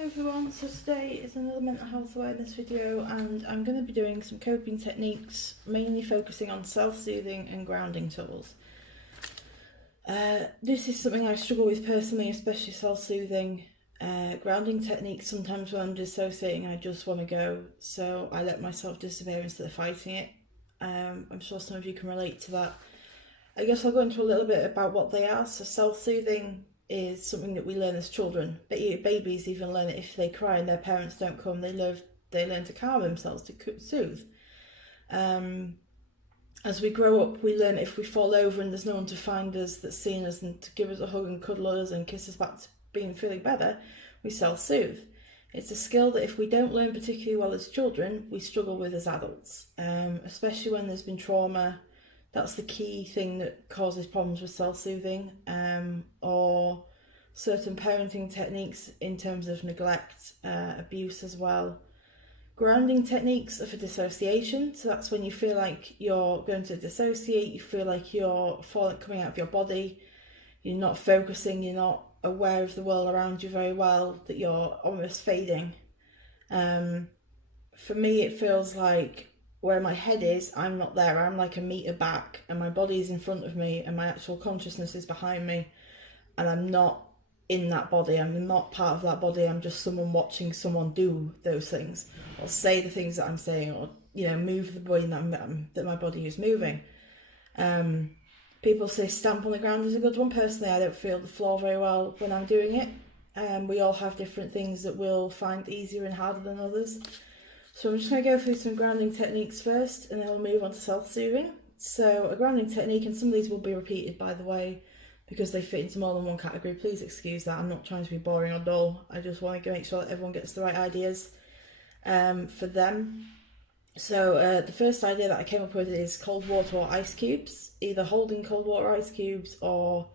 Hi everyone, so today is another mental health awareness video and I'm going to be doing some coping techniques, mainly focusing on self-soothing and grounding tools. This is something I struggle with personally, especially self-soothing. Grounding techniques, sometimes when I'm dissociating I just want to go, so I let myself disappear instead of fighting it. I'm sure some of you can relate to that. I guess I'll go into a little bit about what they are. So self-soothing is something that we learn as children. Babies even learn it if they cry and their parents don't come. They learn to calm themselves, to soothe. As we grow up, we learn if we fall over and there's no one to find us that's seen us and to give us a hug and cuddle us and kiss us back to feeling better, we self-soothe. It's a skill that if we don't learn particularly well as children, we struggle with as adults, especially when there's been trauma. That's the key thing that causes problems with self-soothing, or certain parenting techniques in terms of neglect, abuse as well. Grounding techniques are for dissociation, so that's when you feel like you're going to dissociate, you feel like you're coming out of your body, you're not focusing, you're not aware of the world around you very well, that you're almost fading. For me, it feels like where my head is, I'm not there. I'm like a metre back and my body is in front of me and my actual consciousness is behind me, and I'm not in that body. I'm not part of that body. I'm just someone watching someone do those things or say the things that I'm saying, or move the body that my body is moving. People say stamp on the ground is a good one. Personally, I don't feel the floor very well when I'm doing it. We all have different things that we'll find easier and harder than others. So I'm just going to go through some grounding techniques first and then we'll move on to self-soothing. So a grounding technique, and some of these will be repeated by the way, because they fit into more than one category. Please excuse that, I'm not trying to be boring or dull. I just want to make sure that everyone gets the right ideas for them. So the first idea that I came up with is cold water or ice cubes, either holding cold water or ice cubes or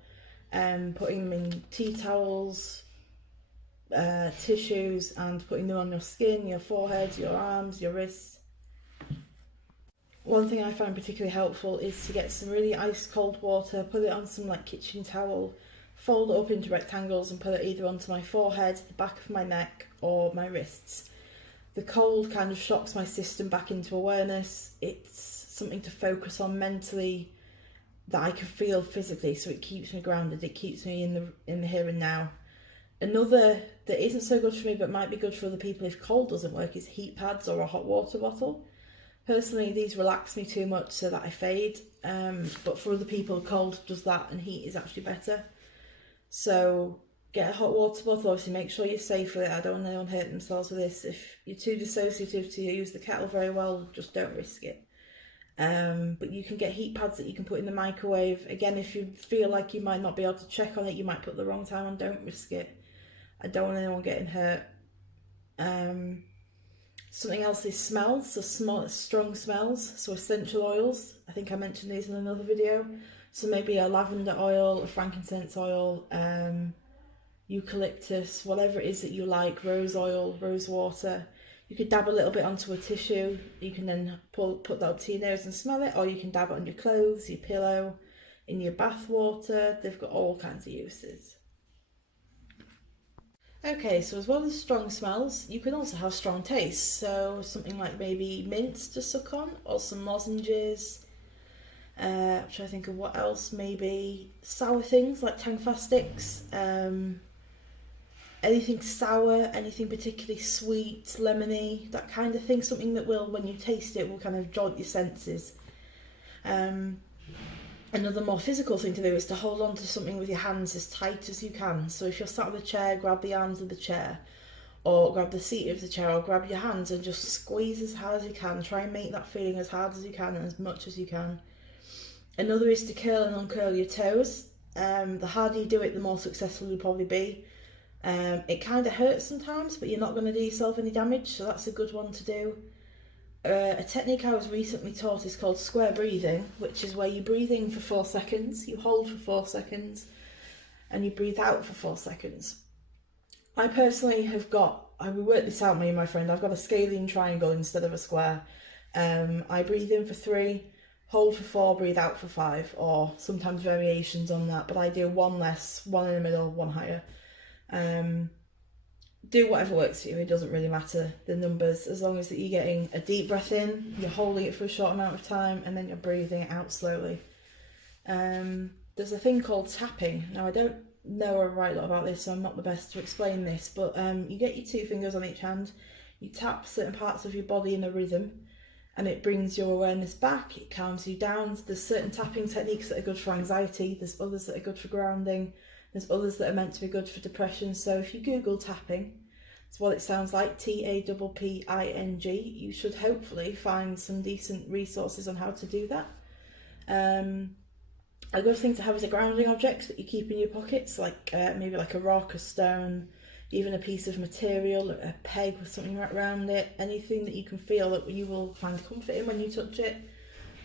putting them in tea towels, tissues, and putting them on your skin, your forehead, your arms, your wrists. One thing I find particularly helpful is to get some really ice cold water, put it on some kitchen towel, fold it up into rectangles and put it either onto my forehead, the back of my neck or my wrists. The cold kind of shocks my system back into awareness. It's something to focus on mentally that I can feel physically, so it keeps me grounded, it keeps me in the here and now. Another that isn't so good for me but might be good for other people if cold doesn't work is heat pads or a hot water bottle. Personally, these relax me too much so that I fade, but for other people cold does that and heat is actually better. So get a hot water bottle, obviously make sure you're safe with it. I don't want anyone hurt themselves with this. If you're too dissociative to use the kettle very well, just don't risk it. But you can get heat pads that you can put in the microwave. Again, if you feel like you might not be able to check on it, you might put the wrong time on, don't risk it. I don't want anyone getting hurt. Something else is smells, so strong smells, so essential oils. I think I mentioned these in another video. So maybe a lavender oil, a frankincense oil, eucalyptus, whatever it is that you like, rose oil, rose water. You could dab a little bit onto a tissue. You can then put that up to your nose and smell it, or you can dab it on your clothes, your pillow, in your bath water. They've got all kinds of uses. Okay, so as well as strong smells, you can also have strong tastes. So something like maybe mints to suck on, or some lozenges. I'm trying to think of what else, maybe sour things like Tangfast sticks. Anything sour, anything particularly sweet, lemony, that kind of thing. Something that will, when you taste it, will kind of jolt your senses. Another more physical thing to do is to hold on to something with your hands as tight as you can. So if you're sat on the chair, grab the arms of the chair, or grab the seat of the chair, or grab your hands and just squeeze as hard as you can. Try and make that feeling as hard as you can and as much as you can. Another is to curl and uncurl your toes. The harder you do it, the more successful you'll probably be. It kind of hurts sometimes, but you're not going to do yourself any damage, so that's a good one to do. A technique I was recently taught is called square breathing, which is where you breathe in for 4 seconds, you hold for 4 seconds, and you breathe out for 4 seconds. I personally we worked this out, me and my friend, I've got a scalene triangle instead of a square. I breathe in for 3, hold for 4, breathe out for 5, or sometimes variations on that, but I do one less, one in the middle, one higher. do whatever works for you. It doesn't really matter the numbers, as long as that you're getting a deep breath in, you're holding it for a short amount of time, and then you're breathing it out slowly. There's a thing called tapping. Now, I don't know a right lot about this, so I'm not the best to explain this, but you get your 2 fingers on each hand, you tap certain parts of your body in a rhythm, and it brings your awareness back, it calms you down. There's certain tapping techniques that are good for anxiety, there's others that are good for grounding, there's others that are meant to be good for depression. So if you Google tapping, it's what it sounds like, TAPPING, you should hopefully find some decent resources on how to do that. A good thing to have is a grounding object that you keep in your pockets, like maybe like a rock, a stone, even a piece of material, a peg with something right around it, anything that you can feel that you will find comfort in when you touch it,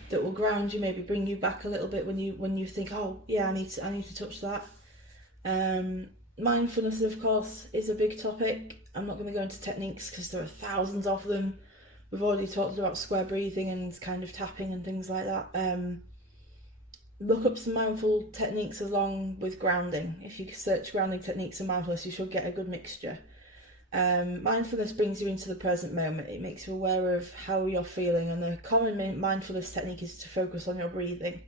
that will ground you, maybe bring you back a little bit when you think, oh yeah, I need to touch that. Mindfulness, of course, is a big topic. I'm not going to go into techniques because there are thousands of them. We've already talked about square breathing and kind of tapping and things like that. Look up some mindful techniques along with grounding. If you search grounding techniques and mindfulness, you should get a good mixture. Mindfulness brings you into the present moment. It makes you aware of how you're feeling, and the common mindfulness technique is to focus on your breathing.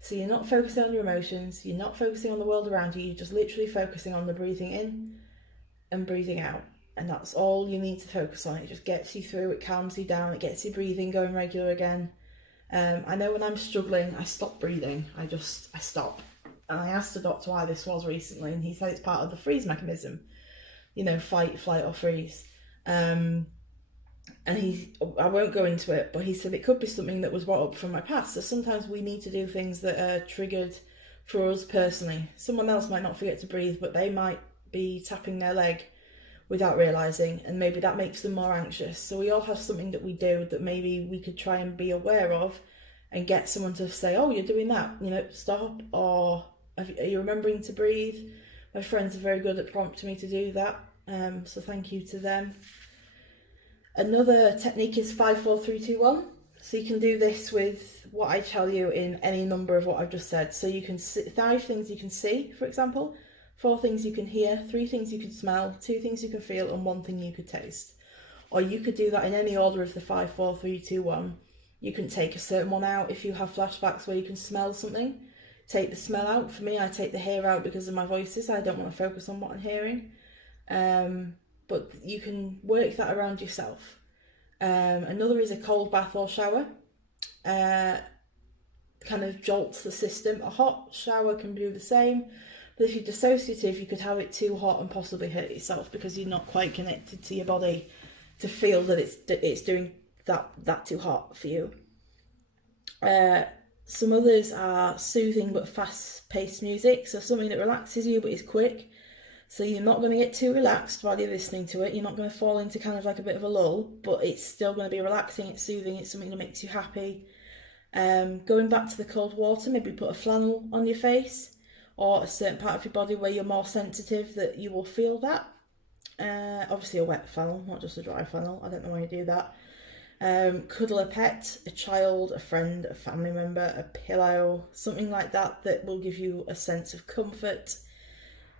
So you're not focusing on your emotions, you're not focusing on the world around you, you're just literally focusing on the breathing in and breathing out. And that's all you need to focus on. It just gets you through, it calms you down, it gets your breathing going regular again. I know when I'm struggling, I stop breathing. I stop. And I asked the doctor why this was recently, and he said it's part of the freeze mechanism. Fight, flight or freeze. And I won't go into it, but he said it could be something that was brought up from my past. So sometimes we need to do things that are triggered for us personally. Someone else might not forget to breathe, but they might be tapping their leg without realising, and maybe that makes them more anxious. So we all have something that we do that maybe we could try and be aware of and get someone to say, oh, you're doing that, stop, or are you remembering to breathe? My friends are very good at prompting me to do that, so thank you to them. Another technique is 5, 4, 3, 2, 1. So you can do this with what I tell you in any number of what I've just said. So you can see 5 things you can see, for example, 4 things you can hear, 3 things you can smell, 2 things you can feel, and 1 thing you could taste. Or you could do that in any order of the 5, 4, 3, 2, 1. You can take a certain one out if you have flashbacks where you can smell something. Take the smell out. For me, I take the hear out because of my voices. I don't want to focus on what I'm hearing. But you can work that around yourself. Another is a cold bath or shower. Kind of jolts the system. A hot shower can do the same. But if you're dissociative, you could have it too hot and possibly hurt yourself because you're not quite connected to your body to feel that it's doing that too hot for you. Some others are soothing but fast-paced music, so something that relaxes you but is quick. So you're not going to get too relaxed while you're listening to it. You're not going to fall into kind of like a bit of a lull, but it's still going to be relaxing, it's soothing, it's something that makes you happy. Going back to the cold water, maybe put a flannel on your face or a certain part of your body where you're more sensitive that you will feel that. Obviously a wet flannel, not just a dry flannel. I don't know why you do that. Cuddle a pet, a child, a friend, a family member, a pillow, something like that that will give you a sense of comfort,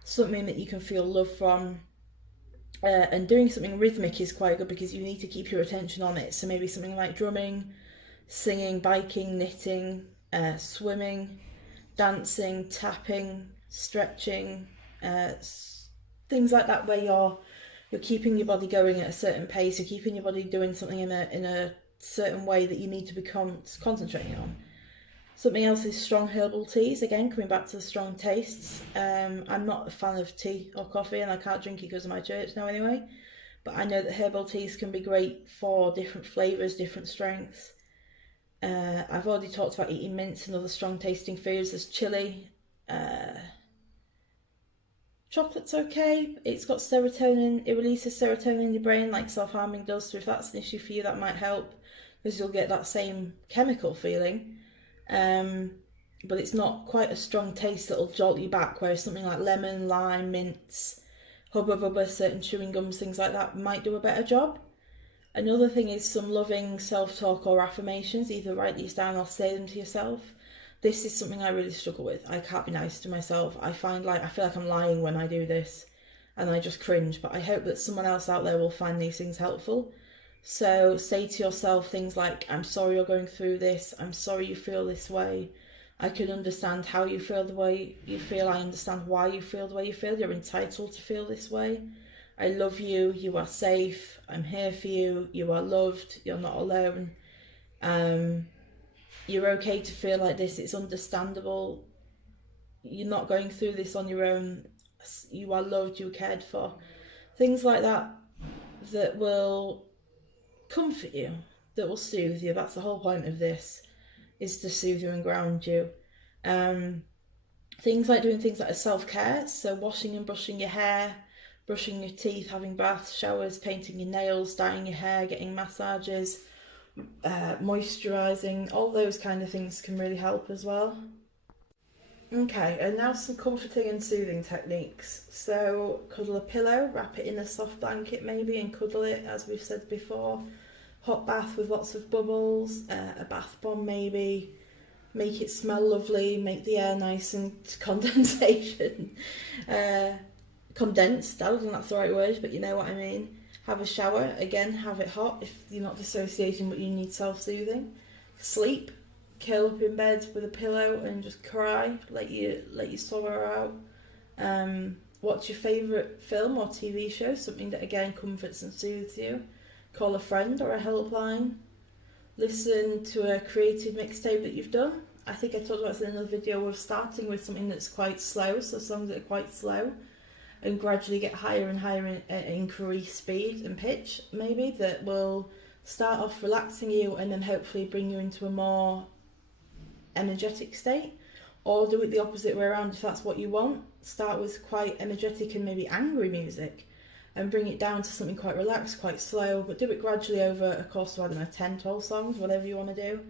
something that you can feel love from. And doing something rhythmic is quite good because you need to keep your attention on it. So maybe something like drumming, singing, biking, knitting, swimming, dancing, tapping, stretching, things like that where you're keeping your body going at a certain pace, you're keeping your body doing something in a certain way that you need to be concentrating on. Something else is strong herbal teas, again coming back to the strong tastes. I'm not a fan of tea or coffee and I can't drink it because of my church now anyway, but I know that herbal teas can be great for different flavours, different strengths. I've already talked about eating mints and other strong tasting foods. There's chili. Chocolate's okay. It's got serotonin. It releases serotonin in your brain like self-harming does. So if that's an issue for you, that might help because you'll get that same chemical feeling. But it's not quite a strong taste that'll jolt you back, whereas something like lemon, lime, mints, Hubba Bubba, certain chewing gums, things like that might do a better job. Another thing is some loving self-talk or affirmations. Either write these down or say them to yourself. This is something I really struggle with. I can't be nice to myself. I feel like I'm lying when I do this. and I just cringe. But I hope that someone else out there will find these things helpful. So say to yourself things like, I'm sorry you're going through this, I'm sorry you feel this way, I can understand how you feel the way you feel, I understand why you feel the way you feel, you're entitled to feel this way, I love you, you are safe, I'm here for you, you are loved, you're not alone, you're okay to feel like this, it's understandable, you're not going through this on your own, you are loved, you're cared for. Things like that that will comfort you, that will soothe you. That's the whole point of this, is to soothe you and ground you. Things like doing things like self-care, so washing and brushing your hair, brushing your teeth, having baths, showers, painting your nails, dyeing your hair, getting massages, moisturising, all those kind of things can really help as well. Okay, and now some comforting and soothing techniques. So cuddle a pillow, wrap it in a soft blanket maybe and cuddle it, as we've said before. Hot bath with lots of bubbles, a bath bomb maybe. Make it smell lovely, make the air nice and condensation. Condensed, I don't think that's the right word, but you know what I mean. Have a shower, again, have it hot if you're not dissociating but you need self-soothing. Sleep. Curl up in bed with a pillow and just cry, let your sorrow out. Watch your favourite film or TV show, something that again comforts and soothes you. Call a friend or a helpline. Listen to a creative mixtape that you've done. I think I talked about this in another video of starting with something that's quite slow, so songs that are quite slow, and gradually get higher and higher in increase speed and pitch maybe, that will start off relaxing you and then hopefully bring you into a more energetic state. Or do it the opposite way around if that's what you want. Start with quite energetic and maybe angry music and bring it down to something quite relaxed, quite slow, but do it gradually over a course of, I don't know, 10, 12 songs, whatever you want to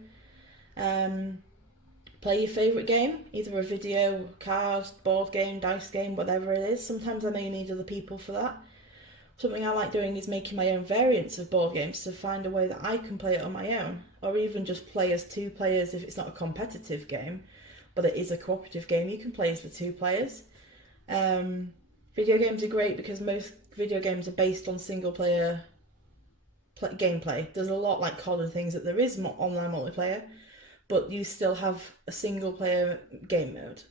do. Play your favourite game, either a video, card, board game, dice game, whatever it is. Sometimes I may need other people for that. Something I like doing is making my own variants of board games to find a way that I can play it on my own, or even just play as two players if it's not a competitive game, but it is a cooperative game. You can play as the two players. Video games are great because most video games are based on single player gameplay. There's a lot like COD and things that there is online multiplayer, but you still have a single player game mode.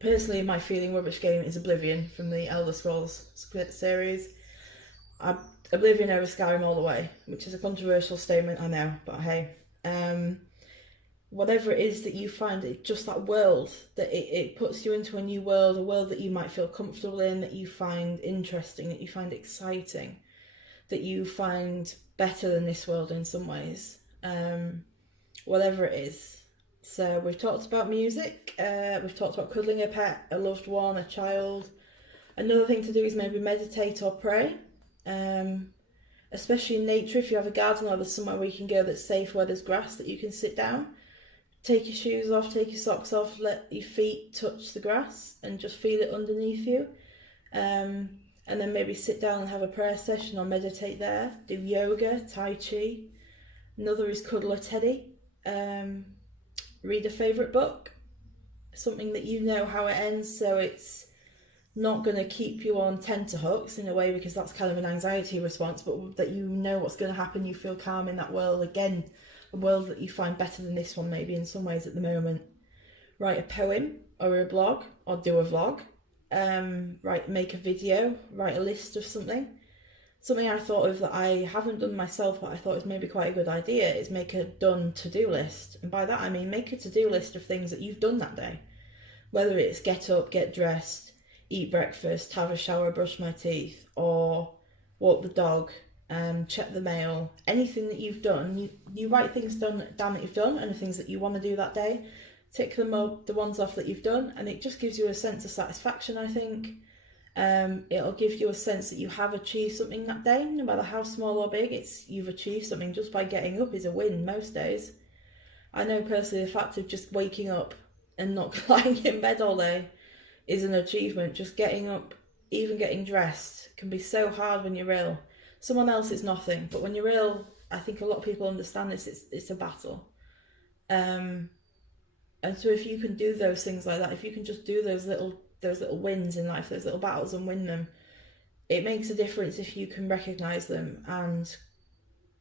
Personally, my feeling rubbish game is Oblivion from the Elder Scrolls series. Oblivion over Skyrim all the way, which is a controversial statement, I know, but hey. Whatever it is that you find, it just that world, that it puts you into a new world, a world that you might feel comfortable in, that you find interesting, that you find exciting, that you find better than this world in some ways. Whatever it is. So we've talked about music, we've talked about cuddling a pet, a loved one, a child. Another thing to do is maybe meditate or pray, especially in nature. If you have a garden or there's somewhere where you can go that's safe, where there's grass that you can sit down, take your shoes off, take your socks off, let your feet touch the grass and just feel it underneath you. And then maybe sit down and have a prayer session or meditate there. Do yoga, tai chi. Another is cuddle a teddy. Read a favourite book, something that you know how it ends, so it's not going to keep you on tenterhooks in a way, because that's kind of an anxiety response, but that you know what's going to happen, you feel calm in that world again, a world that you find better than this one maybe in some ways at the moment. Write a poem or a blog, or do a vlog, make a video, write a list of something. Something I thought of that I haven't done myself, but I thought was maybe quite a good idea, is make a done to-do list. And by that I mean make a to-do list of things that you've done that day. Whether it's get up, get dressed, eat breakfast, have a shower, brush my teeth, or walk the dog, check the mail, anything that you've done. You write things down that you've done and the things that you want to do that day. Tick them up, the ones off that you've done, and it just gives you a sense of satisfaction, I think. It'll give you a sense that you have achieved something that day, no matter how small or big. You've achieved something. Just by getting up is a win most days. I know personally the fact of just waking up and not lying in bed all day is an achievement. Just getting up, even getting dressed, can be so hard when you're ill. Someone else it's nothing, but when you're ill, I think a lot of people understand this, it's a battle. And so if you can do those things like that, if you can just do those little those little wins in life, those little battles, and win them. It makes a difference if you can recognise them and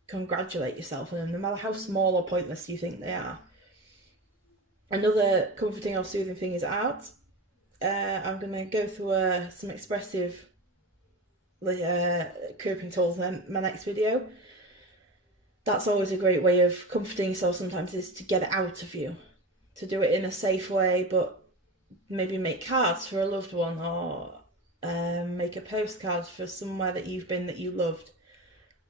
congratulate yourself on them, no matter how small or pointless you think they are. Another comforting or soothing thing is art. I'm going to go through some expressive coping tools in my next video. That's always a great way of comforting yourself sometimes, is to get it out of you, to do it in a safe way, but maybe make cards for a loved one, or make a postcard for somewhere that you've been that you loved,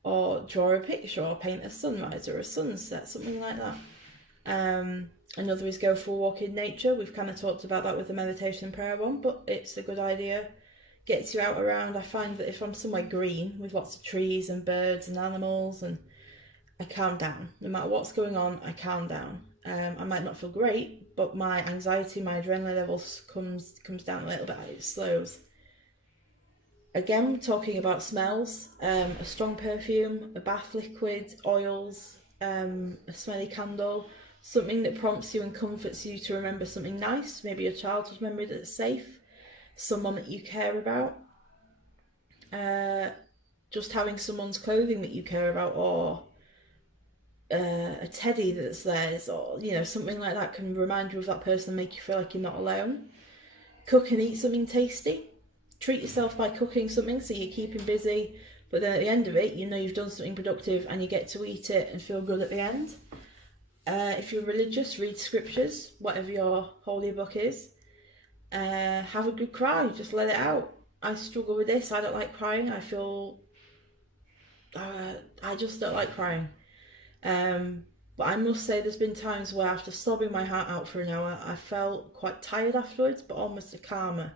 or draw a picture, or paint a sunrise or a sunset, something like that. Another is go for a walk in nature. We've kind of talked about that with the meditation and prayer one, but it's a good idea. Gets you out around. I find that if I'm somewhere green with lots of trees and birds and animals, and I calm down. No matter what's going on, I calm down. I might not feel great, but my anxiety, my adrenaline levels comes down a little bit. It slows. Again, talking about smells, a strong perfume, a bath liquid, oils, a smelly candle, something that prompts you and comforts you to remember something nice, maybe a childhood memory that's safe, someone that you care about, just having someone's clothing that you care about, or a teddy that's theirs, or something like that can remind you of that person and make you feel like you're not alone. Cook and eat something tasty. Treat yourself by cooking something so you're keeping busy, but then at the end of it, you've done something productive and you get to eat it and feel good at the end. If you're religious, read scriptures, whatever your holy book is. Have a good cry, just let it out. I struggle with this. I don't like crying. I just don't like crying. But I must say there's been times where after sobbing my heart out for an hour, I felt quite tired afterwards, but almost a calmer.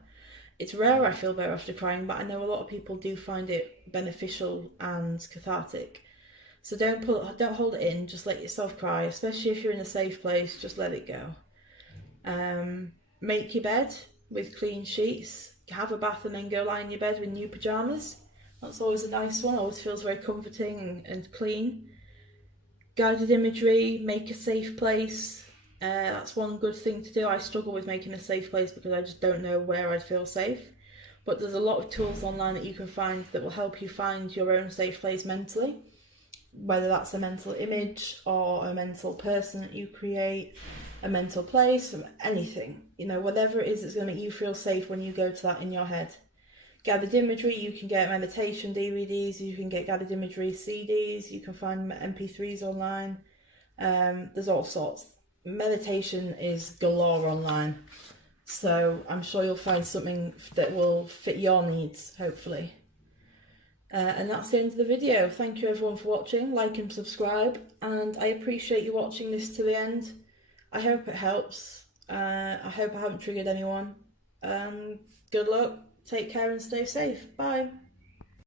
It's rare I feel better after crying, but I know a lot of people do find it beneficial and cathartic. So don't hold it in, just let yourself cry, especially if you're in a safe place, just let it go. Make your bed with clean sheets, have a bath and then go lie in your bed with new pyjamas. That's always a nice one, always feels very comforting and clean. Guided imagery, make a safe place. That's one good thing to do. I struggle with making a safe place because I just don't know where I'd feel safe. But there's a lot of tools online that you can find that will help you find your own safe place mentally. Whether that's a mental image or a mental person that you create, a mental place, or anything. Whatever it is that's going to make you feel safe when you go to that in your head. Gathered imagery, you can get meditation DVDs, you can get gathered imagery CDs, you can find MP3s online. There's all sorts. Meditation is galore online, so I'm sure you'll find something that will fit your needs, hopefully. And that's the end of the video. Thank you everyone for watching. Like and subscribe, and I appreciate you watching this to the end. I hope it helps. I hope I haven't triggered anyone. Good luck, take care and stay safe. Bye.